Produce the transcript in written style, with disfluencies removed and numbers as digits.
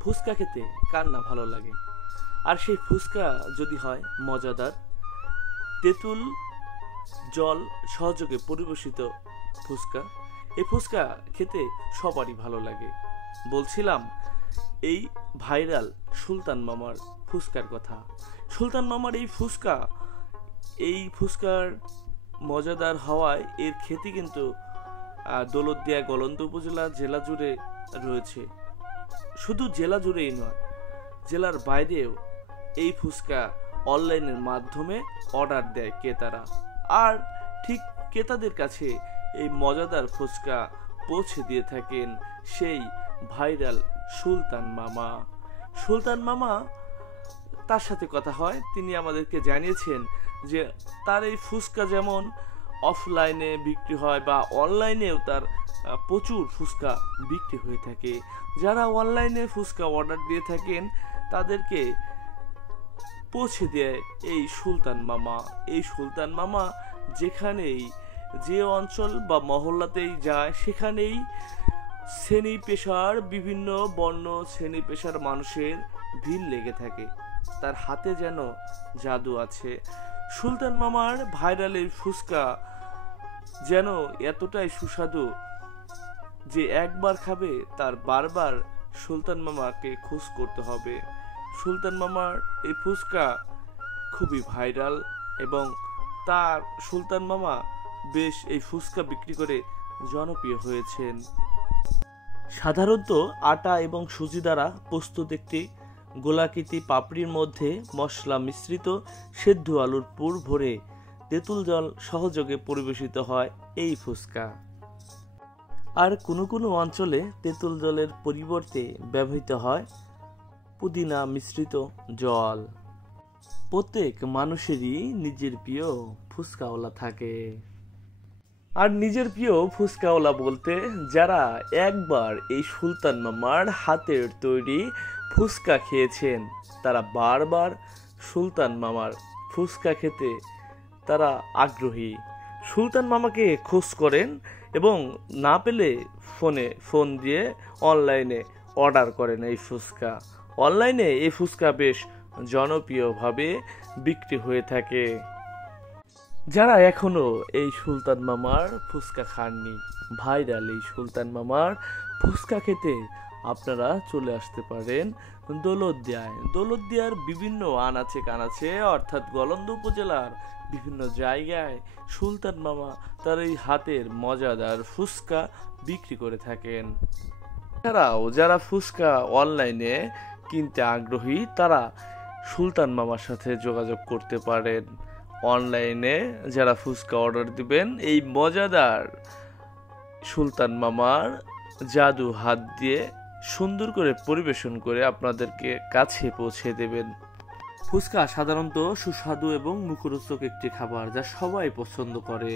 ফুচকা খেতে কার না ভালো লাগে। আর সেই ফুচকা যদি হয় মজাদার, তেঁতুল জল সহযোগে পরিবেশিত ফুচকা, এই ফুচকা খেতে সবারই ভালো লাগে। বলছিলাম এই ভাইরাল সুলতান মামার ফুচকার কথা। সুলতান মামার এই ফুচকার মজাদার হওয়ায় এর খ্যাতি কিন্তু দৌলতদিয়া গলন্দ উপজেলা জেলা জুড়ে রয়েছে। শুধু জেলা জুড়েই নয়, জেলার বাইরেও এই ফুচকা অনলাইনের মাধ্যমে অর্ডার দেয় ক্রেতারা। আর ঠিক ক্রেতাদের কাছে এই মজাদার ফুচকা পৌঁছে দিয়ে থাকেন সেই ভাইরাল সুলতান মামা। সুলতান মামা, তার সাথে কথা হয়, তিনি আমাদেরকে জানিয়েছেন যে তার এই ফুচকা যেমন অফলাইনে বিক্রি হয় বা অনলাইনেও তার প্রচুর ফুচকা বিক্রি হয়ে থাকে। যারা অনলাইনে ফুচকা অর্ডার দিয়ে থাকেন তাদেরকে পৌঁছে দেয় এই সুলতান মামা। এই সুলতান মামা যেখানেই, যে অঞ্চল বা মহল্লাতেই যায়, সেখানেই শ্রেণী পেশার, বিভিন্ন বর্ণ শ্রেণী পেশার মানুষের ভিড় লেগে থাকে। তার হাতে যেন জাদু আছে। সুলতান মামার ভাইরালের ফুচকা যেন এতটাই সুস্বাদু যে একবার খাবে তার বারবার সুলতান মামাকে খোঁজ করতে হবে। সুলতান মামার এই ফুচকা খুবই ভাইরাল এবং তার সুলতান মামা বেশ এই ফুচকা বিক্রি করে জনপ্রিয় হয়েছেন। সাধারণত আটা এবং সুজি দ্বারা প্রস্তুত একটি গোলাকৃতি পাপড়ির মধ্যে মশলা মিশ্রিত সেদ্ধ আলুর পুর ভরে তেঁতুল জল সহযোগে পরিবেশিত হয় এই ফুচকা। আর কোনো কোনো অঞ্চলে তেঁতুল জলের পরিবর্তে ব্যবহৃত হয় পুদিনা মিশ্রিত জল। প্রত্যেক মানুষেরই নিজের প্রিয় ফুচকাওয়ালা থাকে। আর নিজের প্রিয় ফুচকাওয়ালা বলতে যারা একবার এই সুলতান মামার হাতের তৈরি ফুচকা খেয়েছেন, তারা বারবার সুলতান মামার ফুচকা খেতে তারা আগ্রহী। সুলতান মামাকে খোঁজ করেন এবং না পেলে ফোন দিয়ে অনলাইনে অর্ডার করেন এই ফুচকা। অনলাইনে এই ফুচকা বেশ জনপ্রিয়ভাবে বিক্রি হয়ে থাকে। যারা এখনো এই সুলতান মামার ফুচকা খাননি, ভাইরাল এই সুলতান মামার ফুচকা খেতে আপনারা চলে আসতে পারেন দৌলতদিয়ায়। দৌলতদিয়ার বিভিন্ন আনাচে কানাচে অর্থাৎ গলন্দ উপজেলার বিভিন্ন জায়গায় সুলতান মামা তার এই হাতের মজাদার ফুচকা বিক্রি করে থাকেন। এছাড়াও যারা ফুচকা অনলাইনে কিনতে আগ্রহী তারা সুলতান মামার সাথে যোগাযোগ করতে পারেন। অনলাইনে যারা ফুচকা অর্ডার দিবেন, এই মজাদার সুলতান মামার জাদু হাত দিয়ে সুন্দর করে পরিবেশন করে আপনাদেরকে কাছে পৌঁছে দেবেন। ফুচকা সাধারণত সুস্বাদু এবং মুখরোচক একটি খাবার যা সবাই পছন্দ করে।